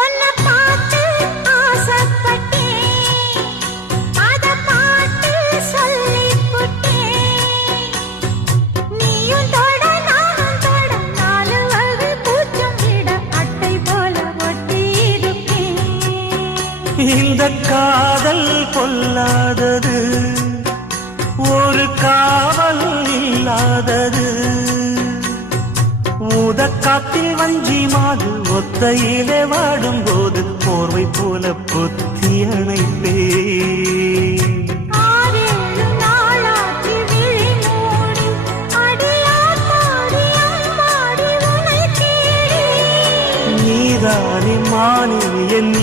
உன்னை பார்த்து ஆசைப்பட்டேன், அத பாட்டு சொல்லிப் புட்டேன். நீயும் தொட நானும் தொட, நாலு வகை பூச்சும் விட அட்டை போல ஒட்டி இருப்பேன். இந்த காதல் பொல்லாதது, ஒரு காவல் இல்லாதது. ஊதக்காத்தில் வஞ்சி மாது ஒத்தையிலே வாடும் போது போர்வை போல பொத்தி அணைப்பேன். 6-7 நாளாச்சு விழி மூடி, அடியாத்தாடி அம்மாடி உன்னை தேடி. நீதானே மானே என்